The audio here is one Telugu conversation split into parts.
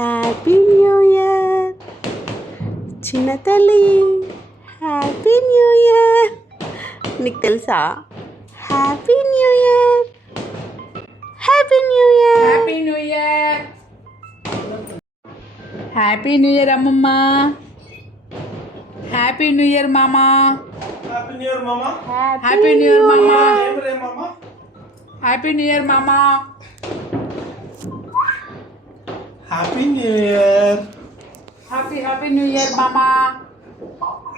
హ్యాపీ న్యూ ఇయర్ చిన్న తల్లి. Happy new year. నీకు తెలుసా? Happy new year. Happy new year. Happy new year. Happy new year అమ్మమ్మ. హ్యాపీ న్యూ ఇయర్ మామా. హ్యాపీ న్యూ ఇయర్ మామా. హ్యాపీ న్యూ ఇయర్ మామా. ఏమరే మామా. హ్యాపీ న్యూ ఇయర్ మామా. Happy new year. Happy new year మామా.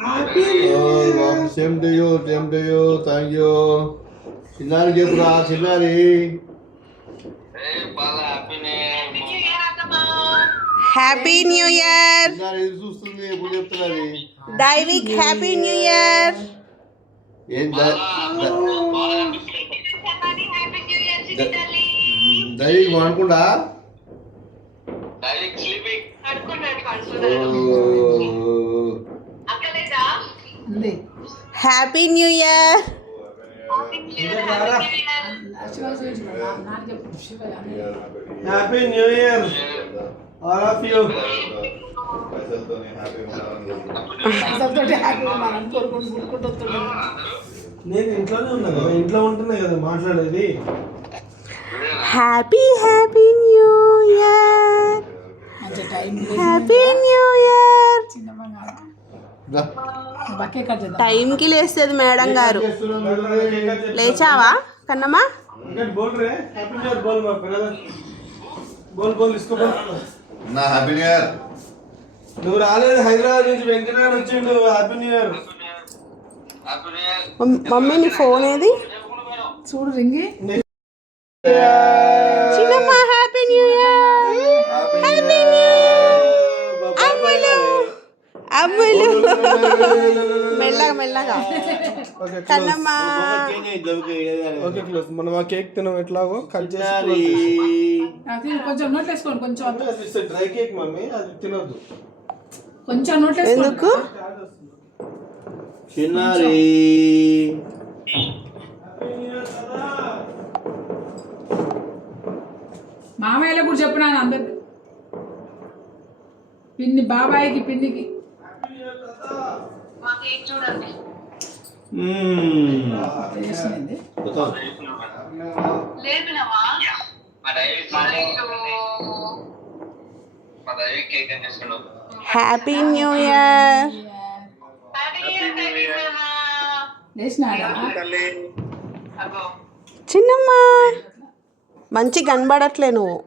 Happy new year. Same to you, thank you. చిన్నారి చెప్పురా, చిన్నారి. Happy new year. చిన్నారి ఎదురు చూస్తుంది, ఎప్పుడు చెప్తున్నది? Daivik happy new year. ఏం దైవిక్ అనుకుండా happy new year. Happy new year all of you. నేను ఇంట్లోనే ఉన్నా కదా, ఇంట్లో ఉంటున్నా కదా మాట్లాడేది. Happy new year. Happy new year. టైంకి లేస్తుంది మేడం గారు. లేచావా కన్నమ్మా? బోల్ రే హ్యాపీ న్యూ ఇయర్. బోల్ మా బ్రదర్. బోల్ ఇసుకో బోల్. నా హ్యాపీ న్యూ ఇయర్. నువ్వు రాలేదు, హైదరాబాద్ నుంచి వెంకటనాథ్ వచ్చిండు. Happy new year. మమ్మీ నీ ఫోన్ ఏది? చూడు రింగి. చిన్నమ్మా happy new year. Happy new year. అమ్ములు మెల్లగా కన్నమ్మా. Okay close. మనం ఆ కేక్ తినం ఎట్లాగో కట్ చేసి కొంచెం నోట్ వేసుకోండి. కొంచెం డ్రై కేక్ మమ్మీ, అది తినొద్దు. కొంచెం నోట్ ఎందుకు? చిన్నారి మామయ్యలో కూడా చెప్పినాను అందరికి. పిన్ని బాబాయికి పిన్నికి. Happy new year. చిన్నమ్మా మంచి కనబడట్లే నువ్వు.